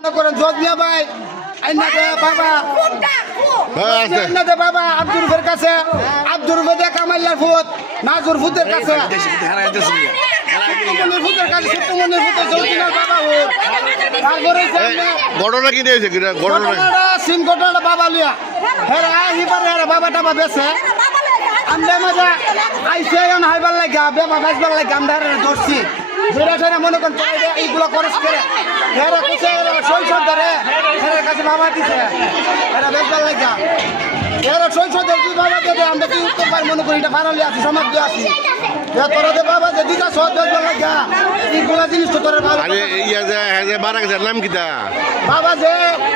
মনে করেন জজমিয়া ভাই আইনাতে বাবা আইনাতে বাবা আব্দুর রুফের কাছে আব্দুর রুফে দিয়ে কামাইলার ফুট নাজুর ফুটের কাছে ফুটের কাছে সত্যমনের ফুটের জলদিনার বাবা ফুট তারপরে ঘটনা কি নিয়েছে ঘটনাটা সিম ঘটনাটা বাবা লিয়া হেরা হিবার হেরা বাবা টাবা বেছে আমরা মজা আইসে হাইবার লাগা বেবা বাজবার লাগা আমরা ধরছি যেটা সেটা মনে করেন এইগুলো খরচ করে হেরা কুছে শৈশব ধরে হেরার কাছে বাবা দিছে হেরা বেজবার লাগা হেরা শৈশব ধরে বাবা দেবে আমরা কি উত্তর পাই মনে করি এটা ফারালি আছি সমাজ দিয়ে আছি তোরা যে বাবা যে দিদা সব বেজবার লাগা এইগুলো জিনিস তো তোরা ভালো আরে ইয়া যে মারা গেছে নাম কিটা বাবা যে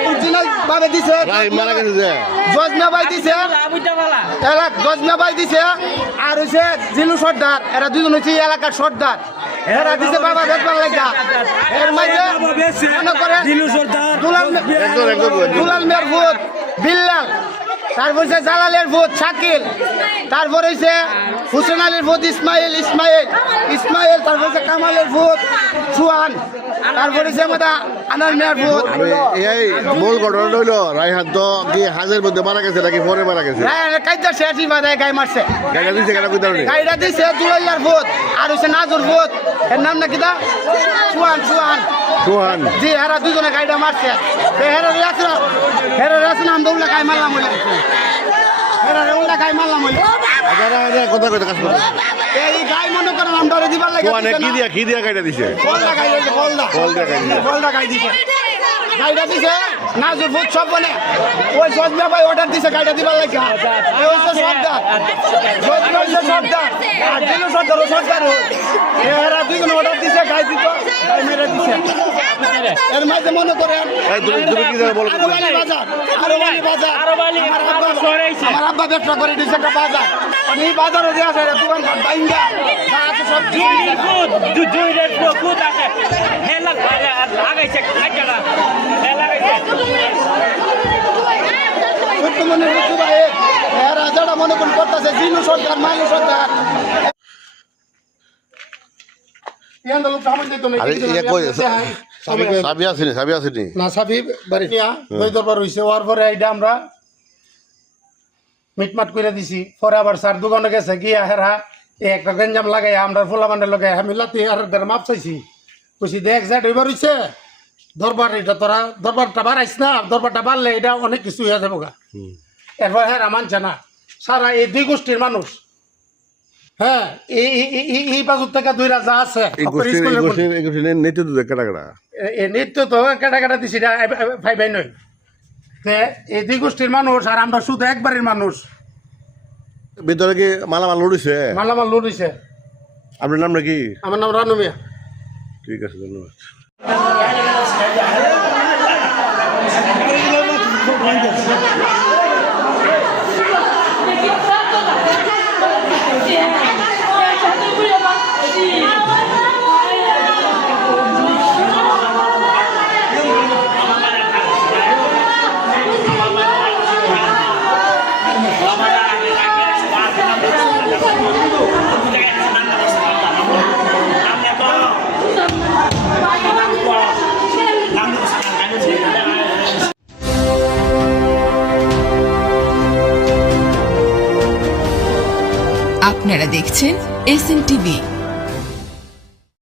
অরিজিনাল ভাবে দিছে মারা গেছে যে জজমিয়া ভাই দিছে জজমিয়া ভাই দিছে আর হইছে জিলু সর্দার এরা দুজন হচ্ছে এলাকার সর্দার এরা দিছে বাবা বেজবার লাগা এর মাঝে মনে করে দুলাল মেয়ের ভূত বিল্লাল তারপর হচ্ছে জালালের ভূত শাকিল তারপর হচ্ছে হুসেন আলীর ভূত ইসমাইল তারপর হচ্ছে কামালের ভূত সুহান তারপর হচ্ছে আমাদের আনার মেয়ের ভূত এই মূল ঘটনা হইলো রায়হান তো কি হাজের মধ্যে মারা গেছে নাকি পরে মারা গেছে কাইদা শেষই বাদায় গাই মারছে গাড়িটা দিছে কেন কইতার নেই গাইটা দিছে দুলাইয়ার ভূত আর হচ্ছে নাজুর ভূত এর নাম নাকি দা সুহান জি এরা দুজনে গাইটা মারছে হেরা রাসনা আমরা উল্লা গাই মারলাম হইলে উল্লা গাই মারলাম হইলে কথা কইতে কাজ করে এই গাই মনে করেন আমরা দিবার লাগে কি দিয়া গাড়িটা দিছে বলদা গাই দিছে বলদা গাই দিছে গাইটা দিছে নাজুর ভূত সব বনে ওই জজমিয়া ভাই অর্ডার দিছে গাইটা দিবার লাগে এই হচ্ছে সর্দার জজমিয়া হচ্ছে সর্দার আর জিলু সর্দার এরা দুইজন অর্ডার দিছে গাই দিত গাই মেরে দিছে এর মাঝে মনে করেন তুমি কি জানো বলো আমার আব্বা ব্যবসা করে দিছে একটা বাজার এই বাজারে যে আছে দোকান বাইঙ্গা আছে সব রাজাটা মনে করেন করতেছে জিনু সরকার মালু সরকার আমরা মিটমাট করে দিছি পরে আবার স্যার দোকানে গেছে গিয়া হেরা একটা গঞ্জাম লাগাই আমরা ফুলা বান্ডে লাগাই আমি লাতি আর মাপ চাইছি কইছি দেখ যা ড্রাইভার হইছে দরবার এটা তোরা দরবারটা বাড়াইস না দরবারটা বাড়লে এটা অনেক কিছু হয়ে যাবো গা এরপর হেরা মানছে না সারা এই দুই গোষ্ঠীর মানুষ হ্যাঁ এই বাজুর থেকে দুই রাজা আছে নৃত্য তো কেটা দিছি ভাই ভাই নয় এই দুই গোষ্ঠীর মানুষ আর আমরা শুধু একবারের মানুষ ভিতরে কি মালামাল লুটিছে আপনার নাম নাকি আমার নাম রানু মিয়া ঠিক আছে ধন্যবাদ আপনারা দেখছেন SN TV।